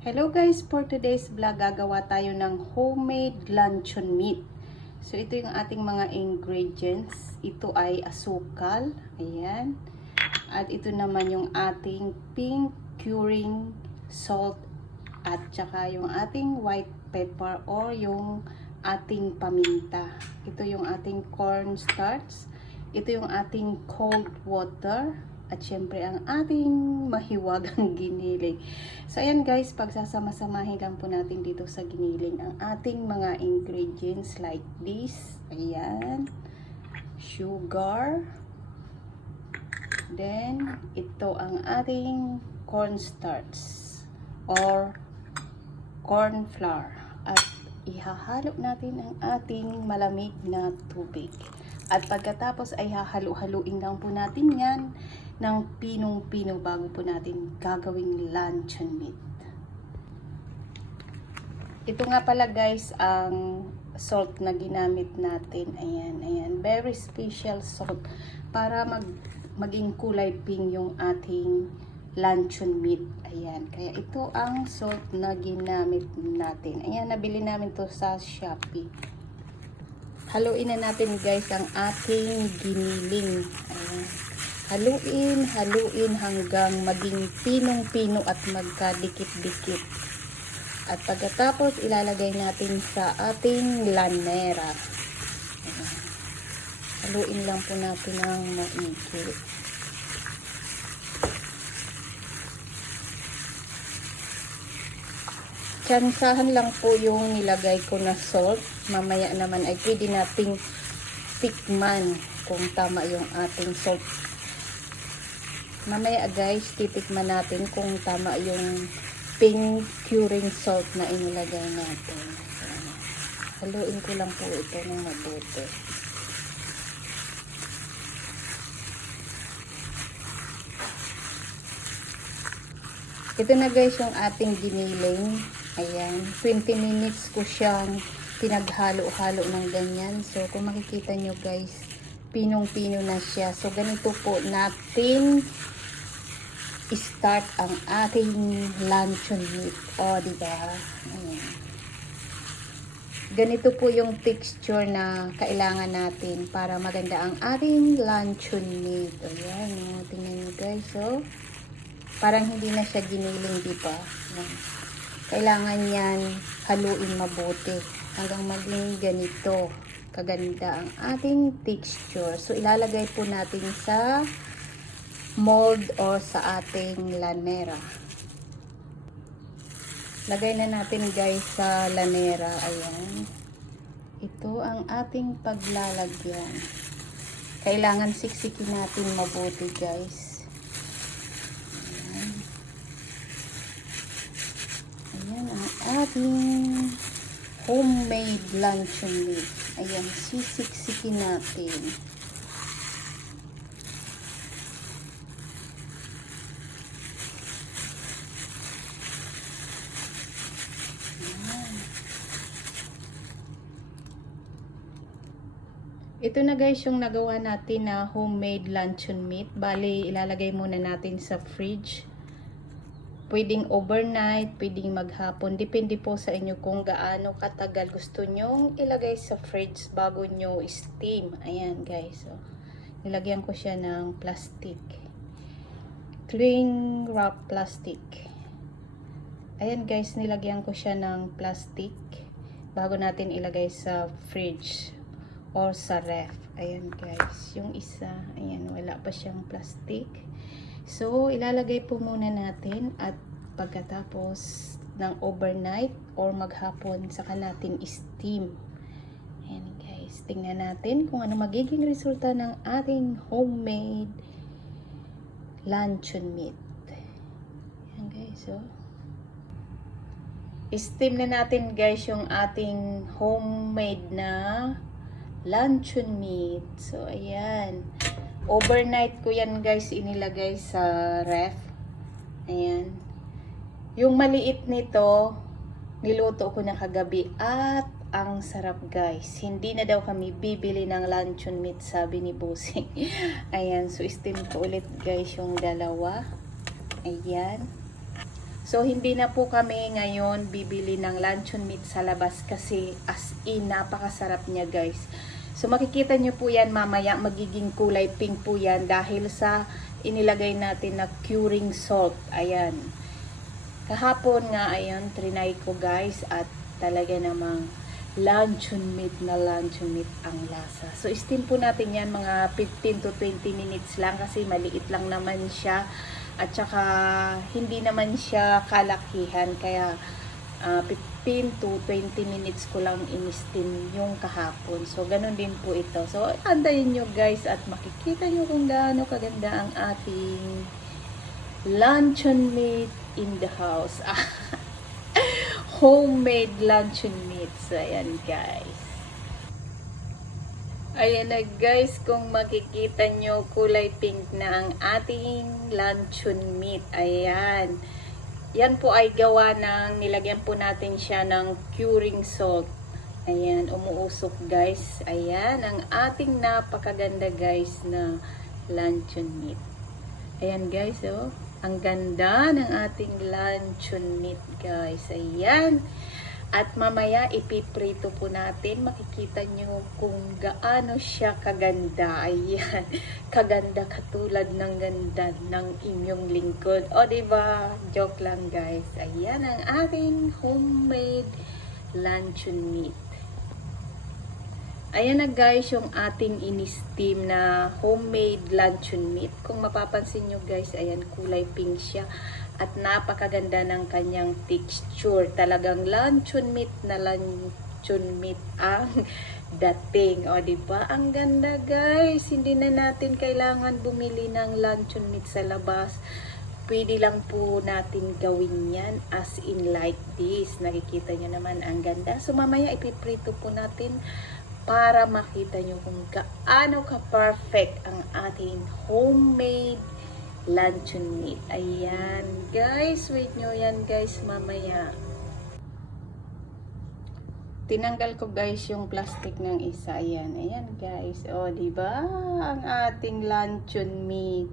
Hello guys, for today's vlog gagawa tayo ng homemade luncheon meat. So ito yung ating mga ingredients. Ito ay asukal, ayan. At ito naman yung ating pink curing salt at saka yung ating white pepper or yung ating paminta. Ito yung ating cornstarch. Ito yung ating cold water. At syempre, ang ating mahiwagang giniling. So, ayan guys, pagsasama-samahin lang po natin dito sa giniling ang ating mga ingredients like this. Ayan. Sugar. Then, ito ang ating cornstarch or corn flour. At ihahalo natin ang ating malamig na tubig. At pagkatapos ay hahalo-haluin lang po natin yan ng pinong-pino bago po natin gagawing luncheon meat. Ito nga pala guys ang salt na ginamit natin. Ayan, ayan. Very special salt para maging kulay pink yung ating luncheon meat. Ayan. Kaya ito ang salt na ginamit natin. Ayan, nabili namin to sa Shopee. Haluin na natin guys ang ating giniling. Ayan. Haluin hanggang maging pinong-pino at magkadikit-dikit. At pagkatapos ilalagay natin sa ating lanera. Ayan. Haluin lang po natin ng maigi. Tsansahan lang po yung nilagay ko na salt. Mamaya naman ay pwede nating tikman kung tama yung ating salt. Mamaya guys, titikman natin kung tama yung pink curing salt na inilagay natin. Haluin ko lang po ito ng mabuti. Ito na guys yung ating giniling. Ayan, 20 minutes ko siyang pinaghalo-halo ng ganyan. So, kung makikita nyo guys, pinong-pino na siya. So, ganito po natin start ang ating luncheon meat. O, diba? Ayan. Ganito po yung texture na kailangan natin para maganda ang ating luncheon meat. Ayan, tingnan nyo guys. So, parang hindi na siya giniling, diba? Ayan. Kailangan yan haluin mabuti hanggang maging ganito kaganda ang ating texture. So, ilalagay po natin sa mold o sa ating lanera. Lagay na natin guys sa lanera. Ayan. Ito ang ating paglalagyan. Kailangan siksikin natin mabuti guys. Ayan ang ating homemade luncheon meat. Ayan, sisiksikin natin. Ayan. Ito na guys yung nagawa natin na homemade luncheon meat. Bali, ilalagay muna natin sa fridge. Pwedeng overnight, pwedeng maghapon. Depende po sa inyo kung gaano katagal gusto nyong ilagay sa fridge bago nyo steam. Ayan guys. So, nilagyan ko siya ng plastic. Cling wrap plastic. Ayan guys, nilagyan ko siya ng plastic bago natin ilagay sa fridge or sa ref. Ayan guys. Yung isa, ayan, wala pa siyang plastic. So, ilalagay po muna natin at pagkatapos ng overnight or maghapon saka natin steam. Ayan guys, tingnan natin kung ano magiging resulta ng ating homemade luncheon meat. Ayan guys, so steam na natin guys yung ating homemade na luncheon meat. So, ayan. Overnight ko yan guys inilagay sa ref. Ayan. Yung maliit nito, niluto ko na kagabi at ang sarap guys. Hindi na daw kami bibili ng luncheon meat, sabi ni Bossing. Ayan, so steam ko ulit guys yung dalawa. Ayan. So, hindi na po kami ngayon bibili ng luncheon meat sa labas kasi as in, napakasarap niya guys. So, makikita nyo po yan mamaya, magiging kulay pink po yan dahil sa inilagay natin na curing salt. Ayan. Kahapon nga, ayan, trinay ko guys at talaga namang luncheon meat na luncheon meat ang lasa. So, steam po natin yan mga 15 to 20 minutes lang kasi maliit lang naman siya. At saka, hindi naman siya kalakihan. Kaya, 15 to 20 minutes ko lang in-steam yung kahapon. So, ganun din po ito. So, andayin nyo guys at makikita nyo kung gaano kaganda ang ating luncheon meat in the house. Homemade luncheon meat. So, ayan guys. Ayan na guys, kung makikita nyo, kulay pink na ang ating luncheon meat. Ayan. Yan po ay gawa ng, nilagyan po natin siya ng curing salt. Ayan, umuusok guys. Ayan, ang ating napakaganda guys na luncheon meat. Ayan guys, oh. Ang ganda ng ating luncheon meat guys. Ayan. At mamaya ipiprito po natin. Makikita nyo kung gaano siya kaganda. Ayan. Kaganda katulad ng ganda ng inyong lingkod. O diba? Joke lang guys. Ayan ang ating homemade luncheon meat. Ayan na guys yung ating in-steam na homemade luncheon meat. Kung mapapansin nyo guys, ayan kulay pink siya. At napakaganda ng kanyang texture. Talagang luncheon meat na luncheon meat ang dating. O, diba? Ang ganda, guys. Hindi na natin kailangan bumili ng luncheon meat sa labas. Pwede lang po natin gawin yan as in like this. Nakikita nyo naman ang ganda. So, mamaya ipiprito po natin para makita nyo kung gaano ka-perfect ang ating homemade luncheon meat. Ayan, guys. Wait nyo yan, guys, mamaya. Tinanggal ko, guys, yung plastic ng isa. Ayan, ayan, guys. O, diba? Ang ating luncheon meat.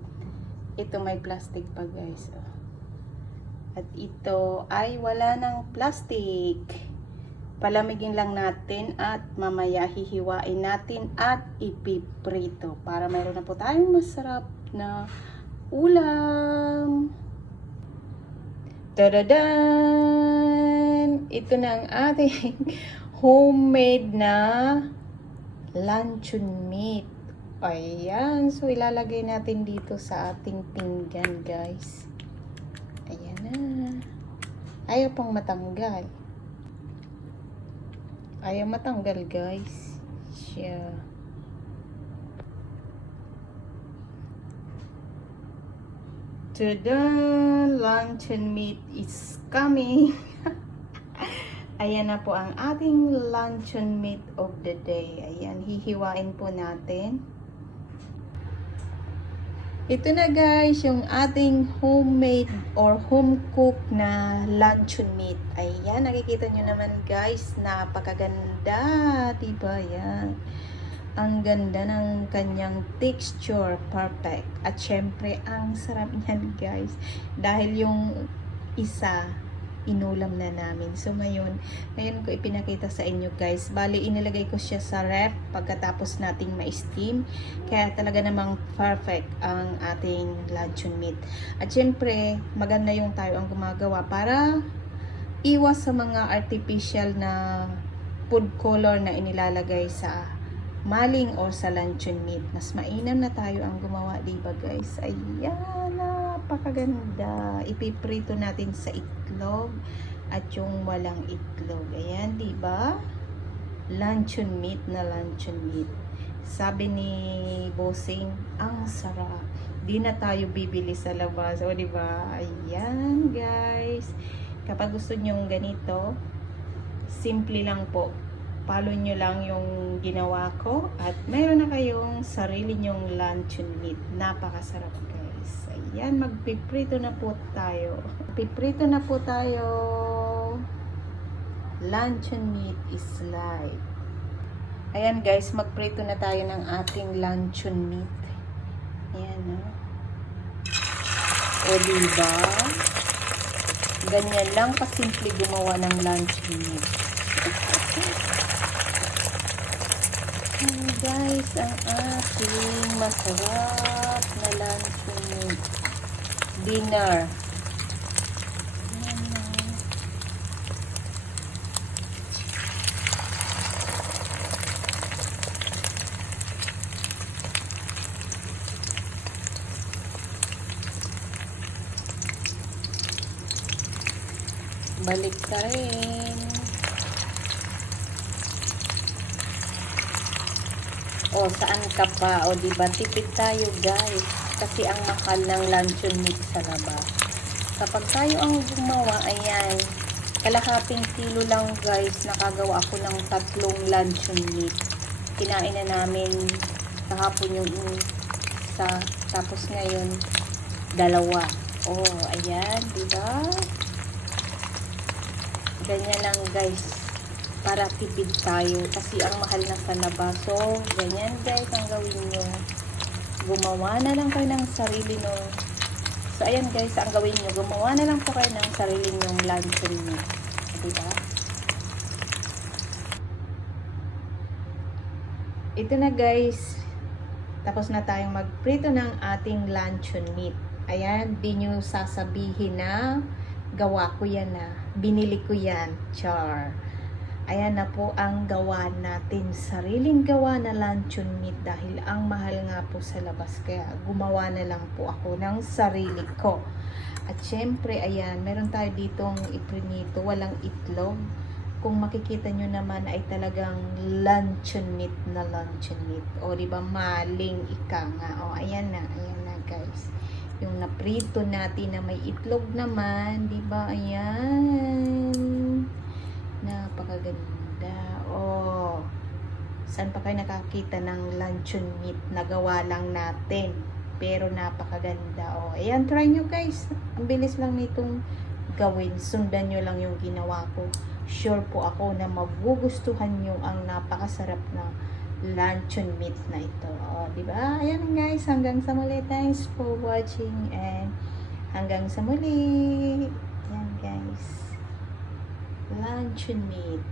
Ito may plastic pa, guys. O. At ito ay wala ng plastic. Palamigin lang natin at mamaya hihiwain natin at ipiprito para mayroon na po tayong masarap na ulam. Tadadan! Ito na ang ating homemade na luncheon meat. Ayan. So, ilalagay natin dito sa ating pinggan, guys. Ayan na. Ayaw pang matanggal. Ayaw matanggal, guys. Siya. Tada! Luncheon meat is coming. Ayan na po ang ating luncheon meat of the day. Ayan, hihiwain po natin. Ito na guys, yung ating homemade or home cook na luncheon meat. Ayan, nakikita nyo naman guys, napakaganda. Diba? Ayan. Ang ganda ng kanyang texture, perfect. At syempre, ang sarap niyan guys. Dahil yung isa, inulam na namin. So ngayon ko ipinakita sa inyo guys. Bali, inilagay ko siya sa ref pagkatapos nating ma-steam. Kaya talaga namang perfect ang ating luncheon meat. At syempre, maganda yung tayo ang gumagawa para iwas sa mga artificial na food color na inilalagay sa maling or sa luncheon meat. Mas mainam na tayo ang gumawa, diba guys? Ayan, napakaganda. Ipiprito natin sa itlog at yung walang itlog. Ayan, diba? Luncheon meat na luncheon meat. Sabi ni Bossing, ang sarap. Di na tayo bibili sa labas. O, diba? Ayan, guys. Kapag gusto nyong ganito, simple lang po. Follow nyo lang yung ginawa ko at mayroon na kayong sarili nyong luncheon meat. Napakasarap guys. Ayan, magpiprito na po tayo. Piprito na po tayo. Luncheon meat is life. Ayan guys, magprito na tayo ng ating luncheon meat. Ayan, no? O diba? Ganyan lang kasimple gumawa ng luncheon meat. And guys, ang ating masarap na luncheon meat. Dinner. Balik ka rin. O, saan ka pa? O, diba? Tipid tayo, guys. Kasi ang mahal ng luncheon meat sa labas. Kapag tayo ang gumawa, ayan, kalahating kilo lang, guys. Nakagawa ako ng 3 luncheon meat. Kinain na namin kahapon yung isa. Tapos ngayon, 2. O, ayan, diba? Ganyan lang, guys, para tipid tayo kasi ang mahal na sa labas. So ganyan, guys, ang gawin nyo, gumawa na lang kayo ng sarili nyo. So ayan, guys, ang gawin nyo, gumawa na lang po kayo ng sarili nyong luncheon meat, diba? Ito na, guys, tapos na tayong magprito ng ating luncheon meat. Ayan, di nyo sasabihin na gawa ko yan, na binili ko yan, char. Ayan na po ang gawa natin, sariling gawa na luncheon meat dahil ang mahal nga po sa labas, kaya gumawa na lang po ako ng sarili ko. At syempre, ayan, meron tayo ditong iprinito, walang itlog. Kung makikita nyo naman ay talagang luncheon meat na luncheon meat. O, diba, maling ika nga. O, ayan na guys. Yung naprito natin na may itlog naman, di ba? Ayan. Napakaganda. Oh. Saan pa kayo nakakita ng luncheon meat na gawa lang natin? Pero napakaganda. Oh, ayan, try nyo, guys. Ang bilis lang nitong gawin. Sundan nyo lang yung ginawa ko. Sure po ako na magugustuhan nyo ang napakasarap na luncheon meat na ito. Oh, di ba? Ayan, guys, hanggang sa muli. Thanks for watching and hanggang sa muli. Ayan, guys. Luncheon meat.